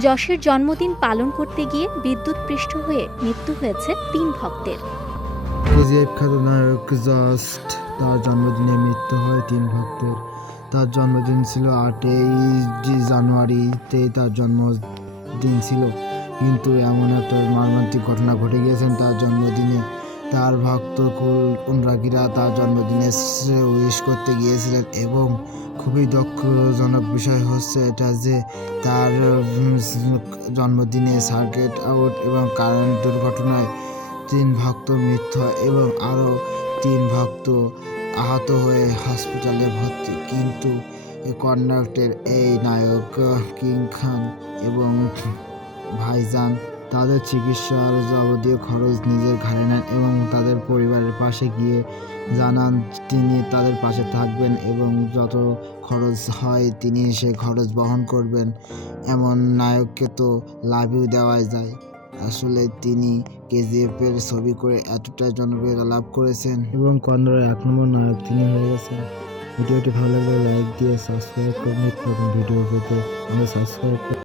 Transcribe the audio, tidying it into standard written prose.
যশের জন্মদিন পালন করতে গিয়ে বিদ্যুৎপৃষ্ট হয়ে মৃত্যু হয়েছে ৩ ভক্তের। কেজিএফ খ্যাত নায়ক জাস্ট তার জন্মদিনে মৃত্যু হয় ৩ ভক্তের। তার জন্মদিন ছিল ৮ই জানুয়ারিতে তার জন্মদিন ছিল, কিন্তু এমন একটা মর্মান্তিক ঘটনা ঘটে গিয়েছেন তার জন্মদিনে। তার ভক্ত অনুরাগীরা তার জন্মদিনে উইশ করতে গিয়েছিলেন এবং খুবই দুঃখজনক বিষয় হচ্ছে এটা যে তার জন্মদিনে সার্কিট আউট এবং কারেন্ট দুর্ঘটনায় ৩ ভক্ত মৃত্যু হয় এবং আরও ৩ ভক্ত আহত হয়ে হসপিটালে ভর্তি। কিন্তু কর্ণাটকের এই নায়ক কিং খান এবং ভাইজান তাদের চিকিৎসার যাবতীয় খরচ নিজের ঘাড়ে নেন এবং তাদের পরিবারের পাশে গিয়ে জানান তিনি তাদের পাশে থাকবেন এবং যত খরচ হয় তিনি সে খরচ বহন করবেন। এমন নায়ককে তো লাভ ইউ দেওয়াই যায়। আসলে তিনি কেজিএফের ছবি করে এতটাই জনপ্রিয়তা লাভ করেছেন এবং কন্নড়ের ১ নম্বর নায়ক তিনি হয়ে গেছেন। ভিডিওটি ভালো লাগলে লাইক দিয়ে সাবস্ক্রাইব করুন, নতুন ভিডিও পেতে আমাদের সাবস্ক্রাইব করুন।